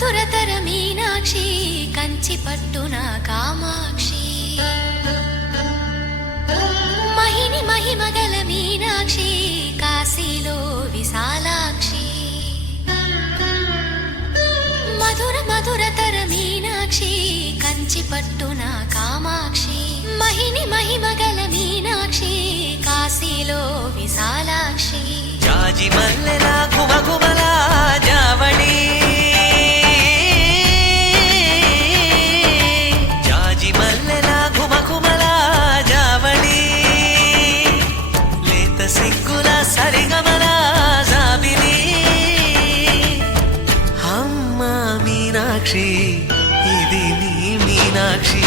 మధురతర మీనాక్షి కంచి పట్టున కామాక్షి మహిని మహిమగల మీనాక్షి కాశీలో విశాలాక్షి మధుర మధురతర మీనాక్షి కంచి పట్టున కామాక్షి మహిని మహిమగల మీనాక్షి కాశీలో విశాలాక్షి జాజి మల్లెలా ఘుమఘుమల జావళి జాజి మల్లెలా ఘుమఘుమల జావళి లేత సిగ్గుల సరిగమల జాబిలి అమ్మ మీనాక్షి ఇది నీ మీనాక్షి